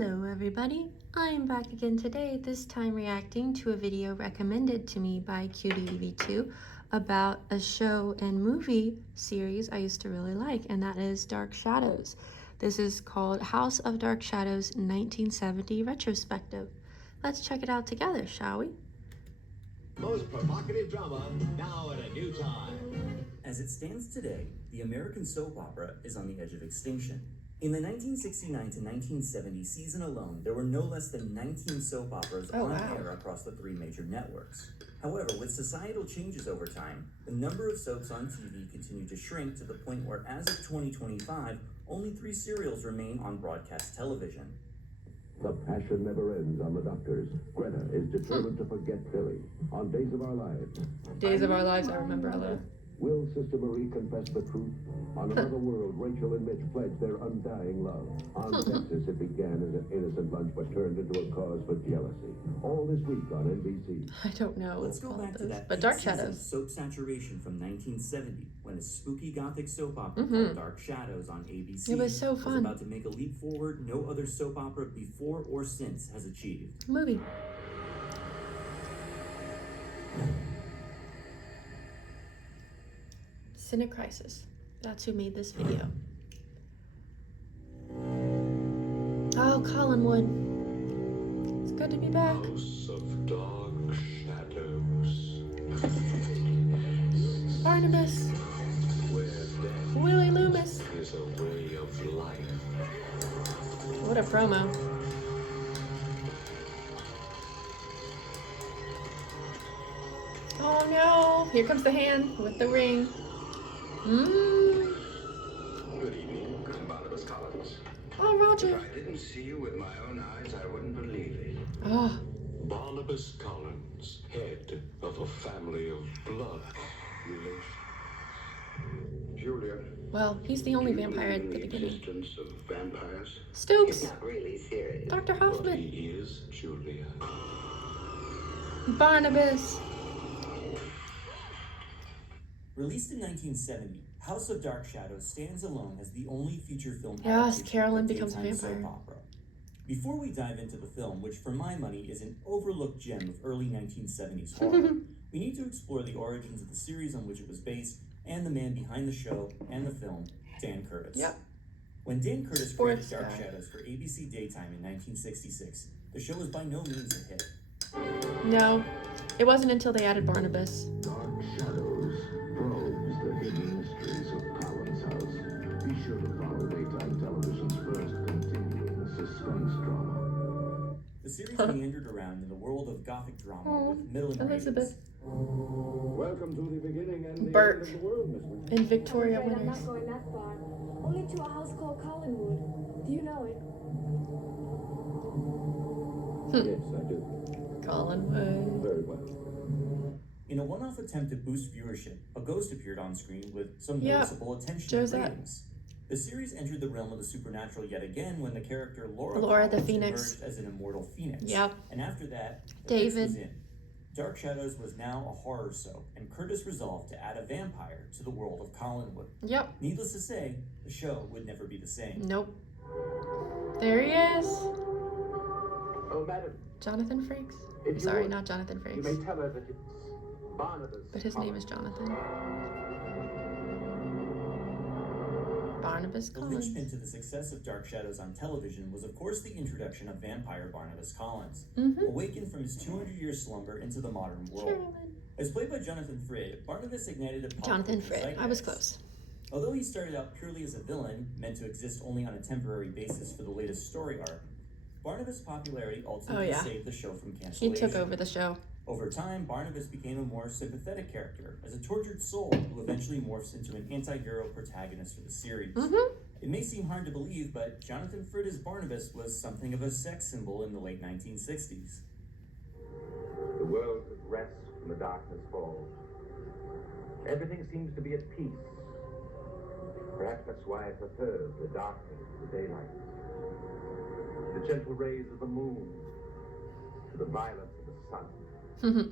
Hello everybody, I am back again today, this time reacting to a video recommended to me by QDTV2 about a show and movie series I used to really like, and that is Dark Shadows. This is called House of Dark Shadows 1970 Retrospective. Let's check it out together, shall we? Most provocative drama, now at a new time. As it stands today, the American soap opera is on the edge of extinction. In the 1969 to 1970 season alone, there were no less than 19 soap operas on air across the three major networks. However, with societal changes over time, the number of soaps on TV continued to shrink to the point where, as of 2025, only 3 serials remain on broadcast television. The passion never ends on the doctors. Greta is determined to forget Billy. On Days of Our Lives. Days of Our Lives, I remember a lot. Will Sister Marie confess the truth? On Another World, Rachel and Mitch pledge their undying love. On Texas, it began as an innocent lunch but turned into a cause for jealousy. All this week on NBC. I don't know. Let's go back to that but Dark Shadows. Soap saturation from 1970, when a spooky gothic soap opera called Dark Shadows on ABC It was so fun. was about to make a leap forward no other soap opera before or since has achieved. Movie. Cinecrisis. That's who made this video. Oh, Collinwood. It's good to be back. House of Dark Shadows. Barnabas. Where death Willie Loomis. is a way of life. What a promo. Oh no. Here comes the hand with the ring. Good evening, I'm Barnabas Collins. Oh, Roger. If I didn't see you with my own eyes, I wouldn't believe it. Oh. Barnabas Collins, head of a family of blood relations. Julia. Well, he's the only do you vampire at believe the in beginning. existence of vampires? Stoops. Not really serious. Dr. But Hoffman. he is, Julia. Barnabas. Released in 1970, House of Dark Shadows stands alone as the only feature film Yes, adaptation Carolyn of becomes a daytime vampire. soap opera. Before we dive into the film, which for my money is an overlooked gem of early 1970s horror, we need to explore the origins of the series on which it was based and the man behind the show and the film, Dan Curtis. Yep. When Dan Curtis created Sports Dark guy. Shadows for ABC Daytime in 1966, the show was by no means a hit. No, it wasn't until they added Barnabas. Dark Shadows probes the hidden mysteries of Collins House. Be sure to follow daytime television's first continuing suspense drama. The series meandered around in the world of gothic drama with middling Elizabeth. ratings. Welcome to the beginning and the Bert. end of the world, Miss Whitney. And Victoria I'm Winters. not going that far. Only to a house called Collinwood. Do you know it? Yes, I do. Collinwood. Very well. In a one-off attempt to boost viewership, a ghost appeared on screen with some Yeah, noticeable attention and Josette. ratings. The series entered the realm of the supernatural yet again when the character Laura Laura the Collins Phoenix. emerged as an immortal phoenix. Yep. And after that, the David. fix was in. Dark Shadows was now a horror soap, and Curtis resolved to add a vampire to the world of Collinwood. Yep. Needless to say, the show would never be the same. Nope. There he is. Oh, madam, Jonathan Frakes. if you Sorry, would, not Jonathan you may Frakes. tell her that it's Barnabas. But his name is Jonathan. Barnabas The Collins. linchpin to the success of Dark Shadows on television was, of course, the introduction of vampire Barnabas Collins, awakened from his 200-year slumber into the modern world. Carolyn. As played by Jonathan Frid, Barnabas ignited a pop Jonathan culture Frid. I was zeitgeist. close. Although he started out purely as a villain, meant to exist only on a temporary basis for the latest story arc, Barnabas' popularity ultimately saved the show from He cancellation. took over the show. Over time, Barnabas became a more sympathetic character, as a tortured soul who eventually morphs into an anti-hero protagonist for the series. It may seem hard to believe, but Jonathan Frid as Barnabas was something of a sex symbol in the late 1960s. The world rests when the darkness falls. Everything seems to be at peace. Perhaps that's why I prefer the darkness to the daylight. The gentle rays of the moon to the violence of the sun.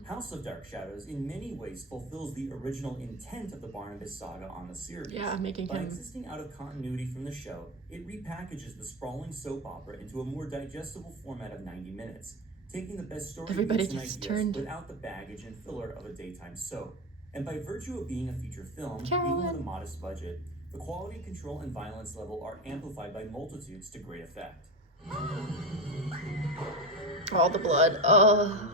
House of Dark Shadows in many ways fulfills the original intent of the Barnabas saga on the series. Yeah, making By him... existing out of continuity from the show, it repackages the sprawling soap opera into a more digestible format of 90 minutes, taking the best story Everybody beats and gets ideas turned. without the baggage and filler of a daytime soap. And by virtue of being a feature film, Carolyn. even with a modest budget, the quality control and violence level are amplified by multitudes to great effect. All the blood. Oh.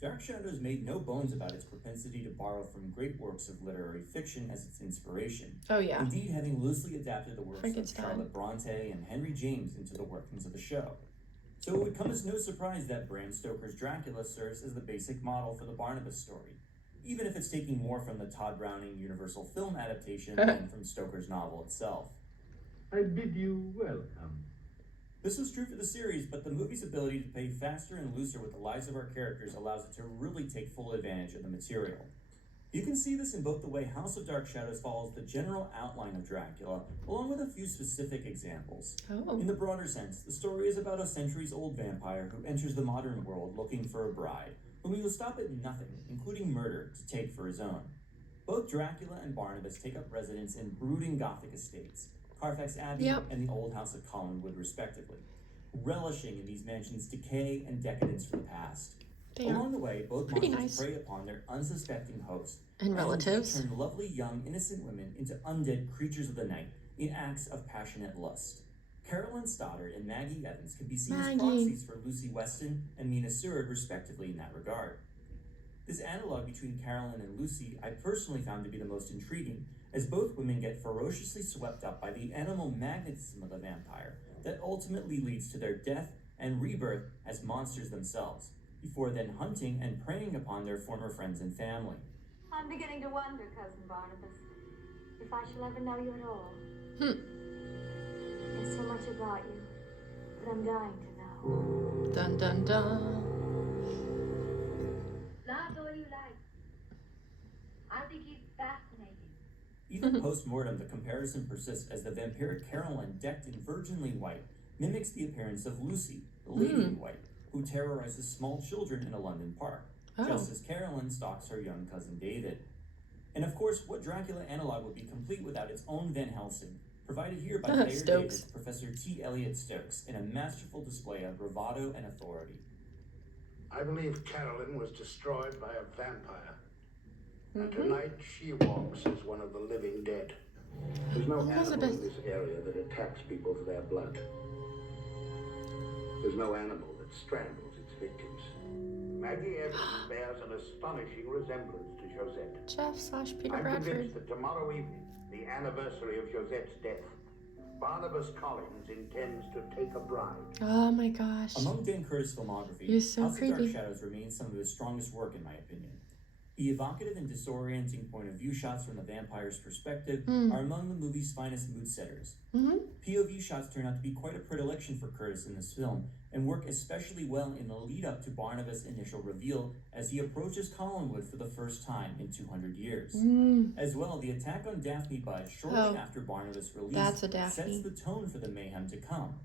Dark Shadows made no bones about its propensity to borrow from great works of literary fiction as its inspiration. Oh, yeah. Indeed, having loosely adapted the works of Frankenstein. Charlotte Bronte and Henry James into the workings of the show. So it would come as no surprise that Bram Stoker's Dracula serves as the basic model for the Barnabas story, even if it's taking more from the Todd Browning Universal film adaptation than from Stoker's novel itself. I bid you welcome. This was true for the series, but the movie's ability to play faster and looser with the lives of our characters allows it to really take full advantage of the material. You can see this in both the way House of Dark Shadows follows the general outline of Dracula, along with a few specific examples. Oh. In the broader sense, the story is about a centuries-old vampire who enters the modern world looking for a bride, whom he will stop at nothing, including murder, to take for his own. Both Dracula and Barnabas take up residence in brooding Gothic estates, Carfax Abbey and the Old House of Collinwood, respectively, relishing in these mansions' decay and decadence from the past. Along the way, both monsters prey upon their unsuspecting host and relatives, turn lovely young innocent women into undead creatures of the night in acts of passionate lust. Carolyn Stoddard and Maggie Evans can be seen as proxies for Lucy Weston and Mina Seward, respectively, in that regard. This analog between Carolyn and Lucy I personally found to be the most intriguing, as both women get ferociously swept up by the animal magnetism of the vampire that ultimately leads to their death and rebirth as monsters themselves, before then hunting and preying upon their former friends and family. I'm beginning to wonder, Cousin Barnabas, if I shall ever know you at all. There's so much about you that I'm dying to know. Dun dun dun. Laugh all you like. I think he's fascinating. Even post-mortem, the comparison persists as the vampiric Carolyn, decked in virginly white, mimics the appearance of Lucy, the lady in white, who terrorizes small children in a London park, just as Carolyn stalks her young cousin David. And of course, what Dracula analog would be complete without its own Van Helsing, provided here by Thayer Davis, Professor T. Elliot Stokes, in a masterful display of bravado and authority. I believe Carolyn was destroyed by a vampire. And tonight she walks as one of the living dead. There's no animal in this area that attacks people for their blood. There's no animal that strangles its victims. Maggie Evans bears an astonishing resemblance to Josette. Jeff/Peter I'm Bradford. convinced that tomorrow evening, the anniversary of Josette's death, Barnabas Collins intends to take a bride. Oh my gosh. Among Dan Curtis' filmography, He's so House of Dark creepy. Shadows remains some of his strongest work, in my opinion. The evocative and disorienting point of view shots from the vampire's perspective are among the movie's finest mood setters. POV shots turn out to be quite a predilection for Curtis in this film, and work especially well in the lead-up to Barnabas' initial reveal as he approaches Collinwood for the first time in 200 years. As well, the attack on Daphne Bud shortly after Barnabas' release sets the tone for the mayhem to come.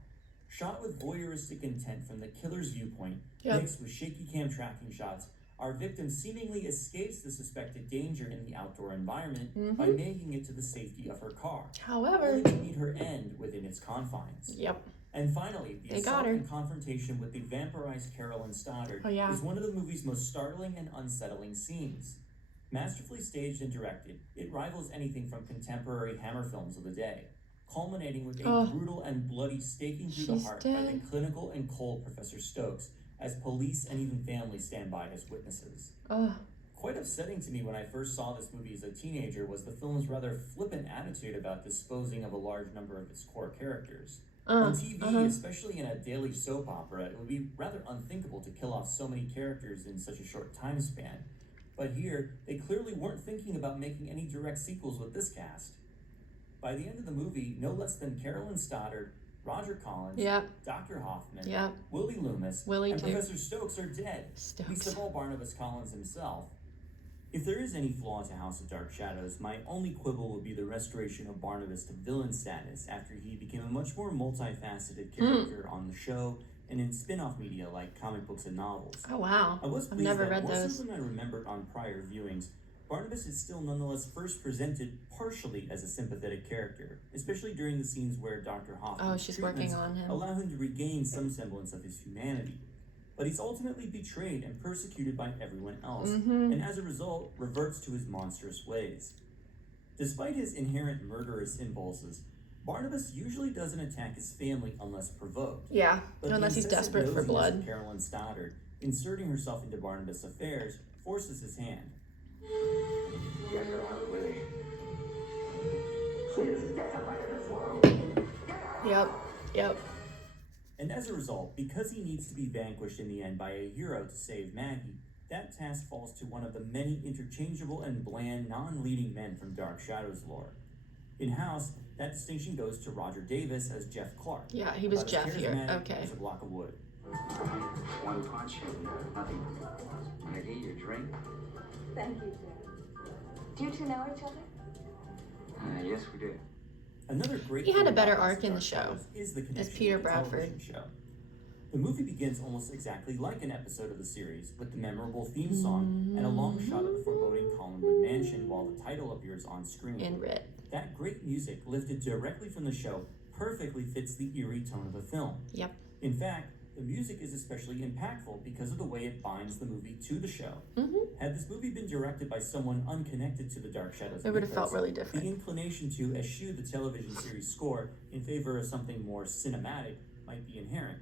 Shot with voyeuristic intent from the killer's viewpoint, mixed with shaky cam tracking shots, our victim seemingly escapes the suspected danger in the outdoor environment by making it to the safety of her car, only to meet her end within its confines. And finally, the assault and confrontation with the vampirized Carolyn Stoddard is one of the movie's most startling and unsettling scenes. Masterfully staged and directed, it rivals anything from contemporary Hammer films of the day, culminating with a brutal and bloody staking through the heart by the clinical and cold Professor Stokes, as police and even family stand by as witnesses. Quite upsetting to me when I first saw this movie as a teenager was the film's rather flippant attitude about disposing of a large number of its core characters. On TV, especially in a daily soap opera, it would be rather unthinkable to kill off so many characters in such a short time span. But here, they clearly weren't thinking about making any direct sequels with this cast. By the end of the movie, no less than Carolyn Stoddard, Roger Collins, Dr. Hoffman, Willie Loomis, and Professor Stokes are dead, least of all Barnabas Collins himself. If there is any flaw to House of Dark Shadows, my only quibble would be the restoration of Barnabas to villain status after he became a much more multifaceted character on the show and in spin-off media like comic books and novels. Oh wow, I was I've pleased never that read more those. so than I remembered on prior viewings, Barnabas is still nonetheless first presented partially as a sympathetic character, especially during the scenes where Dr. Hoffman's she's treatments working on him. allow him to regain some semblance of his humanity. But he's ultimately betrayed and persecuted by everyone else, and as a result, reverts to his monstrous ways. Despite his inherent murderous impulses, Barnabas usually doesn't attack his family unless provoked. Yeah, But unless the he's incessant desperate for nosiness blood. of Carolyn Stoddard, inserting herself into Barnabas' affairs, forces his hand. Get her out, Willie. She is decimated this world. Yep. And as a result, because he needs to be vanquished in the end by a hero to save Maggie, that task falls to one of the many interchangeable and bland non-leading men from Dark Shadows lore. In House, that distinction goes to Roger Davis as Jeff Clark. Yeah, he was about as Jeff here. charismatic Okay. as a block of wood. One punch and nothing. Maggie, your drink? Thank you, Jeff. Do you two know each other? Yes, we do. Another great He had a thing better about arc in the Dark show Shadows is the connection Peter with the Bradford. television show. The movie begins almost exactly like an episode of the series, with the memorable theme song and a long shot of the foreboding Collinwood mansion while the title appears on screen. In red. That great music, lifted directly from the show, perfectly fits the eerie tone of the film. Yep. In fact, the music is especially impactful because of the way it binds the movie to the show. Had this movie been directed by someone unconnected to the Dark Shadows, It would have mythos, felt really the different. inclination to eschew the television series score in favor of something more cinematic might be inherent.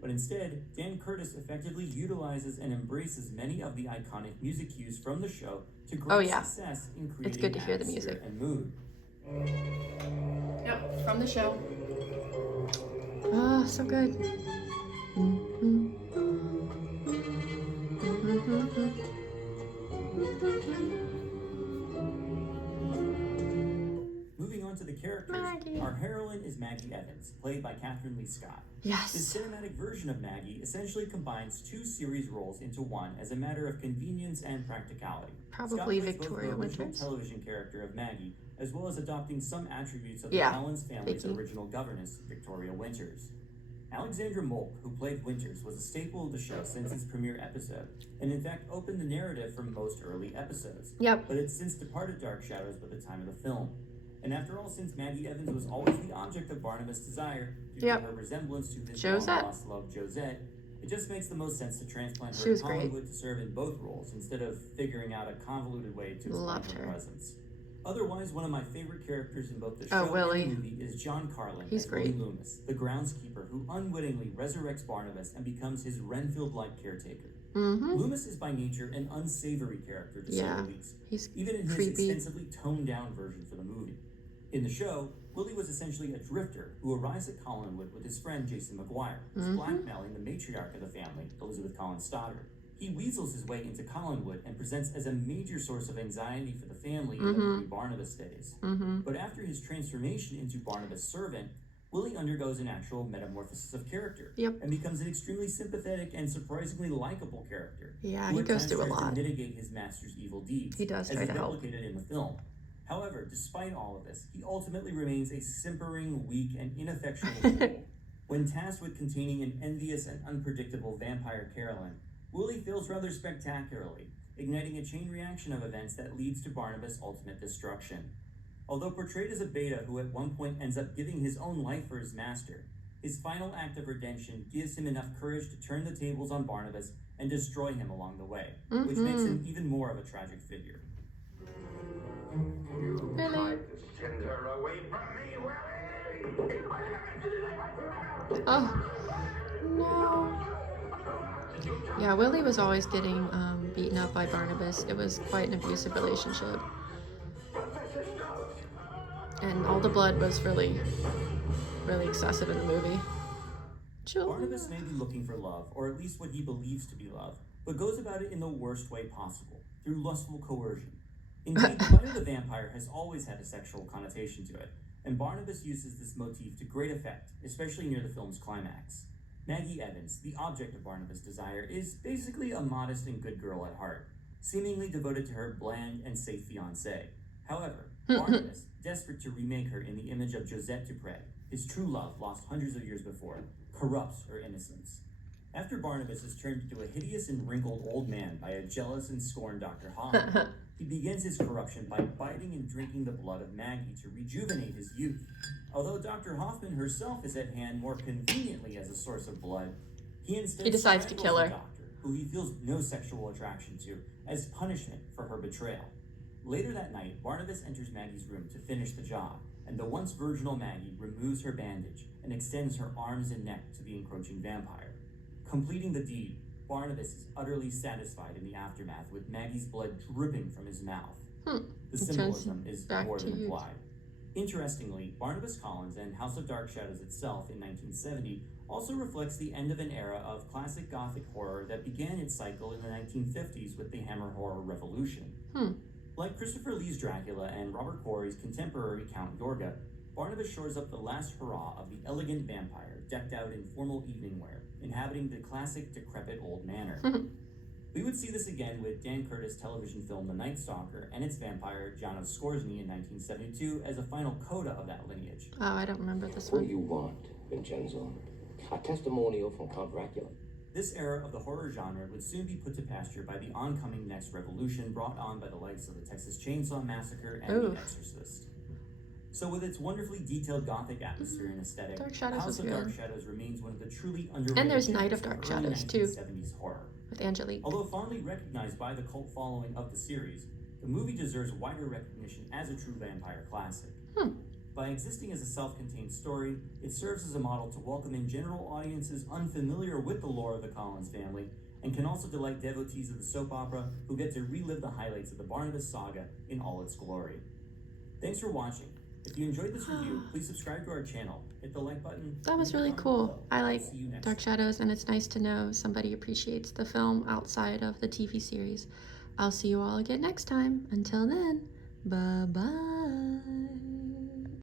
But instead, Dan Curtis effectively utilizes and embraces many of the iconic music cues from the show to great success in creating It's good to hear the atmosphere music. and mood. Yep, from the show. Oh, so good. Moving on to the characters, Maggie. our heroine is Maggie Evans, played by Catherine Lee Scott. This Yes. cinematic version of Maggie essentially combines two series roles into one as a matter of convenience and practicality. Probably Scott plays Victoria both the original Winters. television character of Maggie, as well as adopting some attributes of the Yeah, Collins family's Vicky. original governess, Victoria Winters. Alexandra Molk, who played Winters, was a staple of the show since its premiere episode, and in fact opened the narrative for most early episodes. Yep. But it's since departed Dark Shadows by the time of the film. And after all, since Maggie Evans was always the object of Barnabas' desire due to her resemblance to his Josette. long-lost love, Josette, it just makes the most sense to transplant She her was to great. Hollywood to serve in both roles instead of figuring out a convoluted way to explain Loved her her. presence. Otherwise, one of my favorite characters in both the show Willie. and the movie is John Carlin He's as Willie great. Loomis, the groundskeeper who unwittingly resurrects Barnabas and becomes his Renfield-like caretaker. Loomis is by nature an unsavory character, to say the least, He's even in his creepy. extensively toned-down version for the movie. In the show, Willie was essentially a drifter who arrives at Collinwood with his friend Jason McGuire, who's blackmailing the matriarch of the family, Elizabeth Collins Stoddard. He weasels his way into Collinwood and presents as a major source of anxiety for the family in the pre-Barnabas days. But after his transformation into Barnabas' servant, Willie undergoes an actual metamorphosis of character and becomes an extremely sympathetic and surprisingly likable character. Yeah, who he at goes times through a tries lot. to mitigate his master's evil deeds. He does as try is to help. replicated in the film. However, despite all of this, he ultimately remains a simpering, weak, and ineffectual fool. When tasked with containing an envious and unpredictable vampire Carolyn, Willie fails rather spectacularly, igniting a chain reaction of events that leads to Barnabas' ultimate destruction. Although portrayed as a beta who at one point ends up giving his own life for his master, his final act of redemption gives him enough courage to turn the tables on Barnabas and destroy him along the way, which makes him even more of a tragic figure. You tried to send her away from me, Willie! Oh, no. Yeah, Willie was always getting beaten up by Barnabas. It was quite an abusive relationship. And all the blood was really, really excessive in the movie. Barnabas may be looking for love, or at least what he believes to be love, but goes about it in the worst way possible, through lustful coercion. Indeed, the fight of the vampire has always had a sexual connotation to it, and Barnabas uses this motif to great effect, especially near the film's climax. Maggie Evans, the object of Barnabas' desire, is basically a modest and good girl at heart, seemingly devoted to her bland and safe fiancé. However, Barnabas, desperate to remake her in the image of Josette Dupre, his true love, lost hundreds of years before, corrupts her innocence. After Barnabas is turned into a hideous and wrinkled old man by a jealous and scorned Dr. Hoffman, he begins his corruption by biting and drinking the blood of Maggie to rejuvenate his youth. Although Dr. Hoffman herself is at hand more conveniently as a source of blood, he instead decides to kill her. the doctor, who he feels no sexual attraction to, as punishment for her betrayal. Later that night, Barnabas enters Maggie's room to finish the job, and the once virginal Maggie removes her bandage and extends her arms and neck to the encroaching vampire. Completing the deed, Barnabas is utterly satisfied in the aftermath, with Maggie's blood dripping from his mouth. The symbolism is more than implied. Interestingly, Barnabas Collins and House of Dark Shadows itself in 1970 also reflects the end of an era of classic Gothic horror that began its cycle in the 1950s with the Hammer horror revolution. Like Christopher Lee's Dracula and Robert Quarry's contemporary Count Yorga, Barnabas shores up the last hurrah of the elegant vampire decked out in formal evening wear, inhabiting the classic decrepit old manor. We would see this again with Dan Curtis' television film The Night Stalker and its vampire Janos Skorzny in 1972 as a final coda of that lineage. Oh, I don't remember this What one. do you want, Vincenzo? A testimonial from Count Dracula? This era of the horror genre would soon be put to pasture by the oncoming next revolution brought on by the likes of the Texas Chainsaw Massacre and The Exorcist. So with its wonderfully detailed Gothic atmosphere and aesthetic, Dark Shadows House was of good. Dark Shadows remains one of the truly underrated And there's gems Night of Dark early Shadows, too. 1970s horror. With Angelique. Although fondly recognized by the cult following of the series, the movie deserves wider recognition as a true vampire classic. By existing as a self-contained story, it serves as a model to welcome in general audiences unfamiliar with the lore of the Collins family, and can also delight devotees of the soap opera who get to relive the highlights of the Barnabas saga in all its glory. Thanks for watching. If you enjoyed this review, please subscribe to our channel, hit the like button. That was really cool. I like Dark time. Shadows, and it's nice to know somebody appreciates the film outside of the TV series. I'll see you all again next time. Until then, bye-bye.